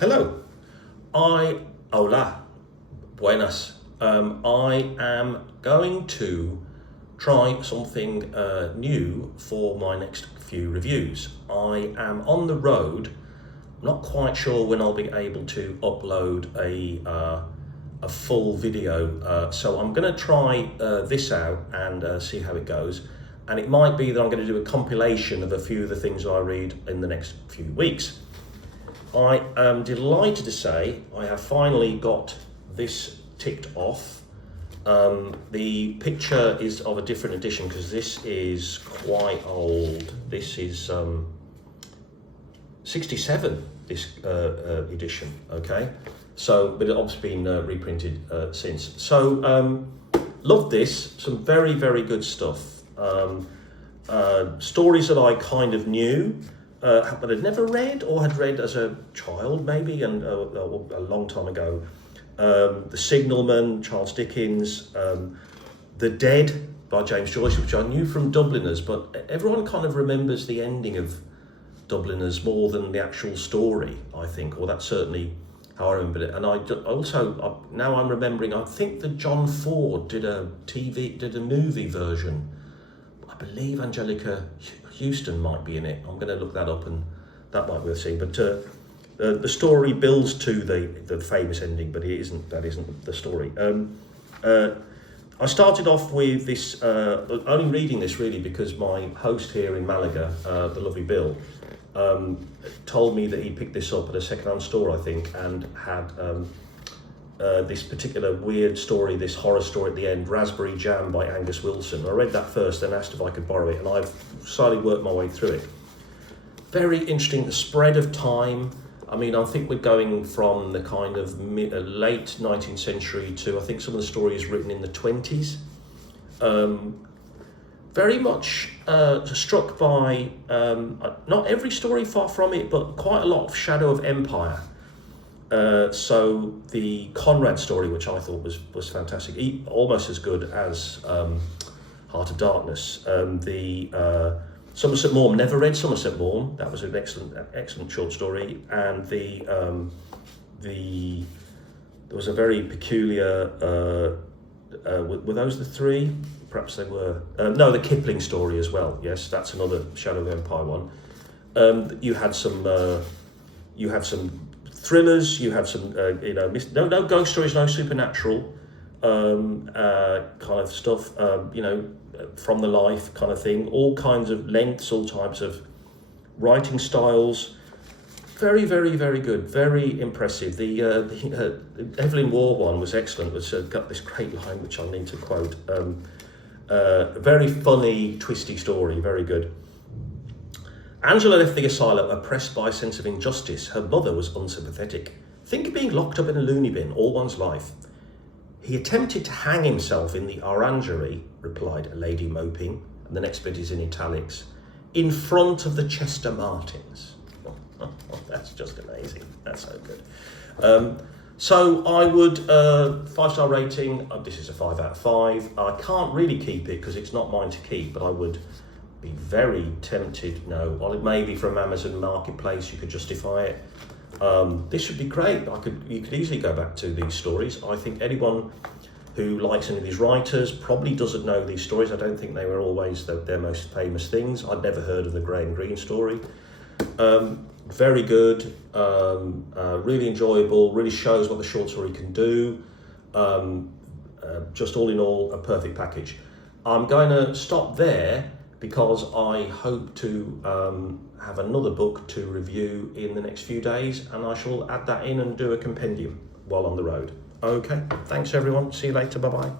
Hello, hola, buenas. I am going to try something new for my next few reviews. I am on the road. I'm not quite sure when I'll be able to upload a full video, so I'm going to try this out and see how it goes. And it might be that I'm going to do a compilation of a few of the things I read in the next few weeks. I am delighted to say I have finally got this ticked off. The picture is of a different edition because this is quite old. This is 67, this edition, okay? So, but it's obviously been reprinted since. So, love this, some very, very good stuff. Stories that I kind of knew, but I'd never read or had read as a child maybe, and a long time ago. The Signalman, Charles Dickens, The Dead by James Joyce, which I knew from Dubliners, but everyone kind of remembers the ending of Dubliners more than the actual story, I think, or that's certainly how I remember it. And now I'm remembering, I think that John Ford did a movie version. I believe Angelica Houston might be in it. I'm going to look that up, and that might be worth seeing. But the story builds to the famous ending, but that isn't the story. I started off with this, only reading this really because my host here in Malaga, the lovely Bill, told me that he picked this up at a second-hand store, I think, and had this particular weird story, this horror story at the end, Raspberry Jam by Angus Wilson. I read that first, then asked if I could borrow it, and I've slowly worked my way through it. Very interesting, the spread of time. I mean, I think we're going from the kind of late 19th century to, I think, some of the stories written in the 20s. Very much struck by, not every story, far from it, but quite a lot of Shadow of Empire. So the Conrad story, which I thought was fantastic, almost as good as Heart of Darkness. The Somerset Maugham, never read Somerset Maugham. That was an excellent short story. And there was a very peculiar. Were those the three? Perhaps they were. No, the Kipling story as well. Yes, that's another Shadow of Empire one. You had some thrillers. You had some, no ghost stories, no supernatural kind of stuff. From the life kind of thing. All kinds of lengths, all types of writing styles. Very, very, very good. Very impressive. The Evelyn Waugh one was excellent. It's got this great line which I need to quote. Very funny, twisty story. Very good. Angela left the asylum oppressed by a sense of injustice. Her mother was unsympathetic. Think of being locked up in a loony bin all one's life. He attempted to hang himself in the orangery, replied a lady moping, and the next bit is in italics, in front of the Chester Martins. That's just amazing. That's so good. So I would, 5-star rating, this is a 5 out of 5. I can't really keep it because it's not mine to keep, but I would be very tempted. No, well, maybe from Amazon Marketplace you could justify it. This would be great. You could easily go back to these stories. I think anyone who likes any of these writers probably doesn't know these stories. I don't think they were always their most famous things. I'd never heard of the Graham Greene story. Very good, really enjoyable, really shows what the short story can do. Just all in all, a perfect package. I'm going to stop there because I hope to have another book to review in the next few days, and I shall add that in and do a compendium while on the road. Okay, thanks everyone. See you later. Bye-bye.